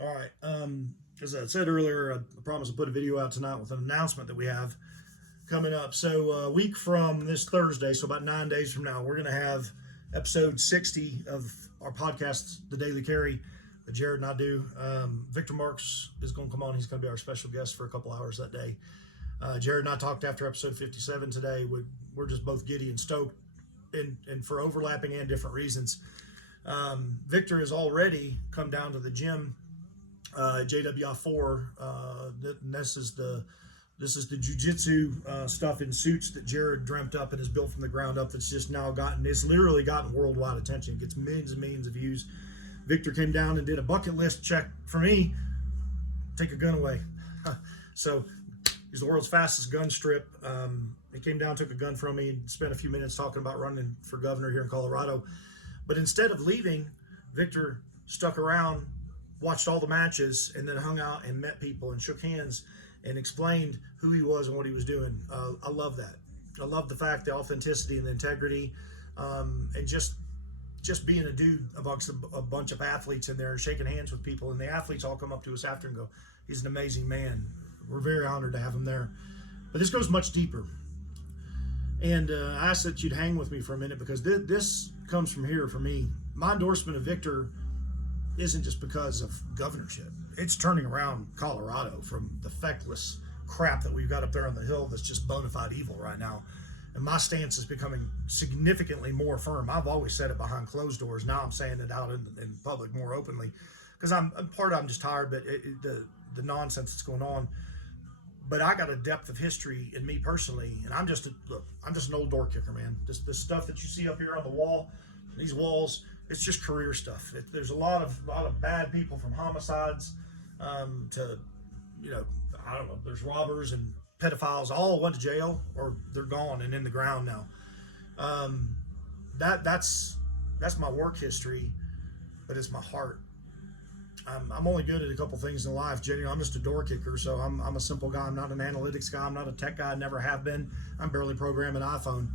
All right. As I said earlier, I promised to put a video out tonight with an announcement that we have coming up. So a week from this Thursday, so about 9 days from now, we're going to have episode 60 of our podcast, The Daily Carry, that Jared and I do. Victor Marx is going to come on. He's going to be our special guest for a couple hours that day. Jared and I talked after episode 57 today. We're just both giddy and stoked, and for overlapping and different reasons. Victor has already come down to the gym, JWI4. This is the jiu-jitsu stuff in suits that Jared dreamt up and has built from the ground up. That's just now it's literally gotten worldwide attention. It gets millions and millions of views. Victor came down and did a bucket list check for me. Take a gun away. So he's the world's fastest gun strip. He came down, took a gun from me, and spent a few minutes talking about running for governor here in Colorado. But instead of leaving, Victor stuck around, watched all the matches, and then hung out and met people and shook hands and explained who he was and what he was doing. I love that. I love the fact, the authenticity and the integrity, and just being a dude amongst a bunch of athletes in there, shaking hands with people. And the athletes all come up to us after and go, he's an amazing man. We're very honored to have him there. But this goes much deeper. And I asked that you'd hang with me for a minute, because this comes from here for me. My endorsement of Victor isn't just because of governorship. It's turning around Colorado from the feckless crap that we've got up there on the hill that's just bona fide evil right now. And my stance is becoming significantly more firm. I've always said it behind closed doors. Now I'm saying it out in public more openly, because I'm just tired, but the nonsense that's going on. But I got a depth of history in me personally, and I'm just an old door kicker, man. This stuff that you see up here on the wall, these walls, it's just career stuff. There's a lot of bad people, from homicides to, I don't know. There's robbers and pedophiles, all went to jail or they're gone and in the ground now. That's my work history, but it's my heart. I'm only good at a couple things in life, Jenny. I'm just a door kicker, so I'm a simple guy. I'm not an analytics guy. I'm not a tech guy. I never have been. I'm barely programming an iPhone.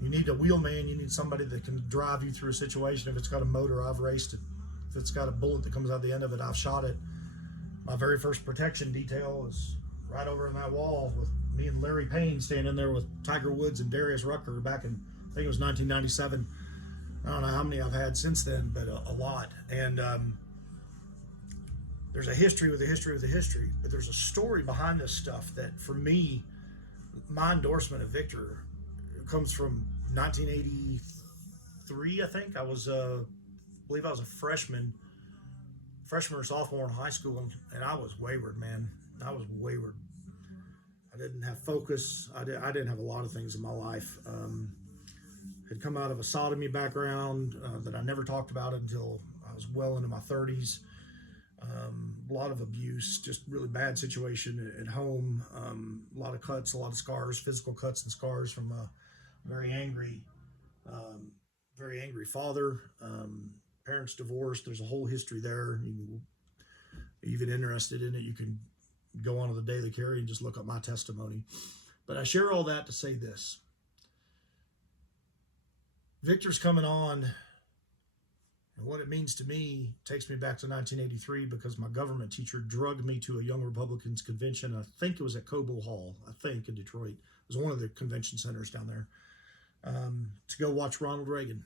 You need a wheelman. You need somebody that can drive you through a situation. If it's got a motor, I've raced it. If it's got a bullet that comes out the end of it, I've shot it. My very first protection detail is right over in that wall with me and Larry Payne standing there with Tiger Woods and Darius Rucker back in, I think it was 1997. I don't know how many I've had since then, but a lot. And there's a history with a history with a history, but there's a story behind this stuff that, for me, my endorsement of Victor comes from 1983. I think I believe I was a freshman or sophomore in high school, and I was wayward, man. I was wayward. I didn't have focus. I didn't have a lot of things in my life. Had come out of a sodomy background that I never talked about until I was well into my 30s. A lot of abuse, just really bad situation at home. A lot of cuts, a lot of scars, physical cuts and scars from a very angry father. Parents divorced. There's a whole history there. Even interested in it, you can go on to the Daily Carry and just look up my testimony. But I share all that to say this. Victor's coming on, and what it means to me takes me back to 1983, because my government teacher drugged me to a Young Republicans convention. I think it was at Cobo Hall, in Detroit. It was one of the convention centers down there, to go watch Ronald Reagan.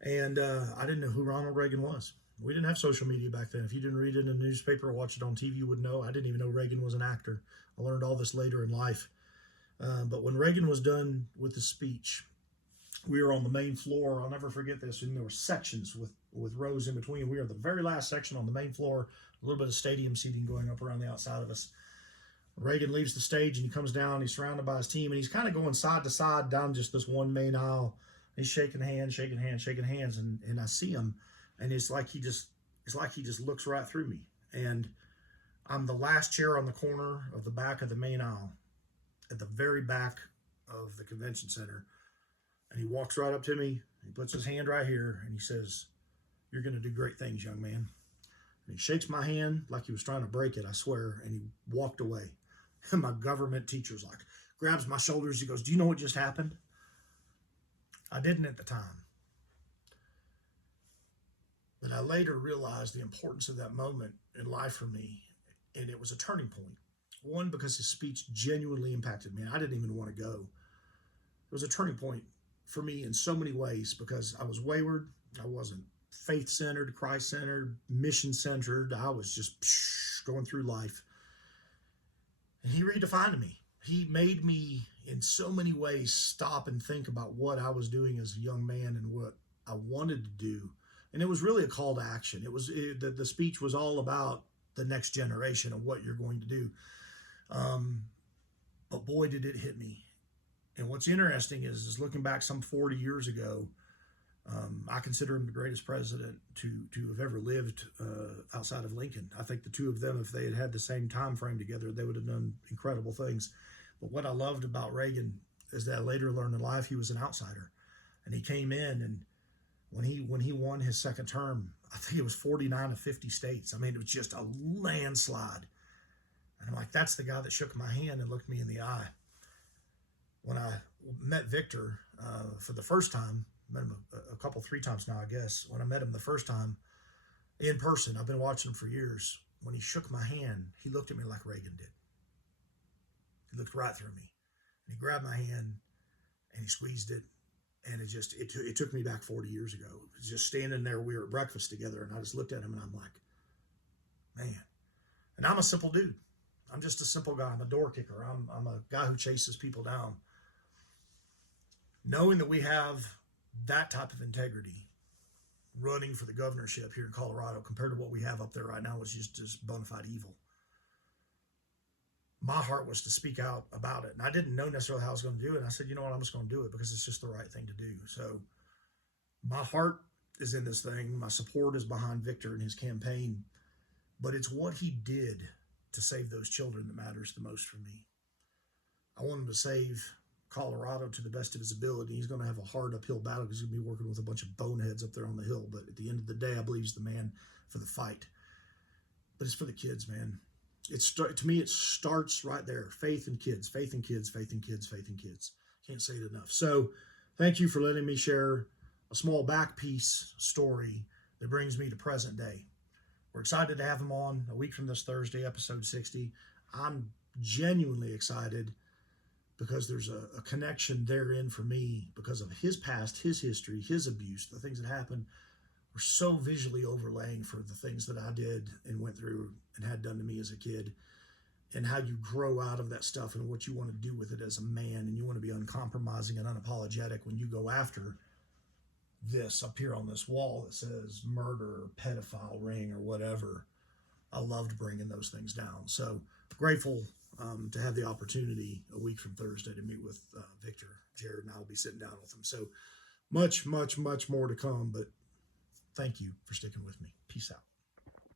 And I didn't know who Ronald Reagan was. We didn't have social media back then. If you didn't read it in the newspaper or watch it on TV, you wouldn't know. I didn't even know Reagan was an actor. I learned all this later in life. But when Reagan was done with his speech, we were on the main floor. I'll never forget this. And there were sections with rows in between. We were the very last section on the main floor, a little bit of stadium seating going up around the outside of us. Reagan leaves the stage and he comes down. He's surrounded by his team, and he's kind of going side to side down just this one main aisle. He's shaking hands, and I see him, and it's like he just looks right through me. And I'm the last chair on the corner of the back of the main aisle, at the very back of the convention center. And he walks right up to me, he puts his hand right here, and he says, "You're going to do great things, young man." And he shakes my hand like he was trying to break it, I swear, and he walked away. And my government teacher's like, grabs my shoulders, he goes, "Do you know what just happened?" I didn't at the time. But I later realized the importance of that moment in life for me, and it was a turning point. One, because his speech genuinely impacted me. I didn't even want to go. It was a turning point for me in so many ways because I was wayward. I wasn't faith centered, Christ centered, mission centered. I was just going through life. And he redefined me. He made me, in so many ways, stop and think about what I was doing as a young man and what I wanted to do. And it was really a call to action. The speech was all about the next generation and what you're going to do. But boy, did it hit me. And what's interesting is looking back some 40 years ago, I consider him the greatest president to have ever lived outside of Lincoln. I think the two of them, if they had the same time frame together, they would have done incredible things. But what I loved about Reagan is that I later learned in life he was an outsider, and he came in, and when he won his second term, I think it was 49 of 50 states. I mean, it was just a landslide. And I'm like, that's the guy that shook my hand and looked me in the eye. When I met Victor for the first time, met him a couple, 3 times now, I guess. When I met him the first time in person, I've been watching him for years. When he shook my hand, he looked at me like Reagan did. He looked right through me. And he grabbed my hand and he squeezed it. And it took me back 40 years ago. It was just standing there. We were at breakfast together, and I just looked at him and I'm like, man. And I'm a simple dude. I'm just a simple guy. I'm a door kicker. I'm a guy who chases people down. Knowing that we have that type of integrity running for the governorship here in Colorado compared to what we have up there right now was just bona fide evil. My heart was to speak out about it. And I didn't know necessarily how I was going to do it. And I said, you know what, I'm just going to do it because it's just the right thing to do. So my heart is in this thing. My support is behind Victor and his campaign. But it's what he did to save those children that matters the most for me. I want him to save Colorado to the best of his ability. He's going to have a hard uphill battle because he's going to be working with a bunch of boneheads up there on the hill. But at the end of the day, I believe he's the man for the fight. But it's for the kids, man. To me, it starts right there. Faith in kids, faith in kids, faith in kids, faith in kids. Can't say it enough. So thank you for letting me share a small back piece story that brings me to present day. We're excited to have him on a week from this Thursday, episode 60. I'm genuinely excited because there's a connection therein for me because of his past, his history, his abuse, the things that happened were so visually overlaying for the things that I did and went through and had done to me as a kid, and how you grow out of that stuff and what you want to do with it as a man. And you want to be uncompromising and unapologetic when you go after this up here on this wall that says murder, pedophile ring, or whatever. I loved bringing those things down. So grateful to have the opportunity a week from Thursday to meet with Victor. Jared and I will be sitting down with him. So much, much, much more to come, but thank you for sticking with me. Peace out.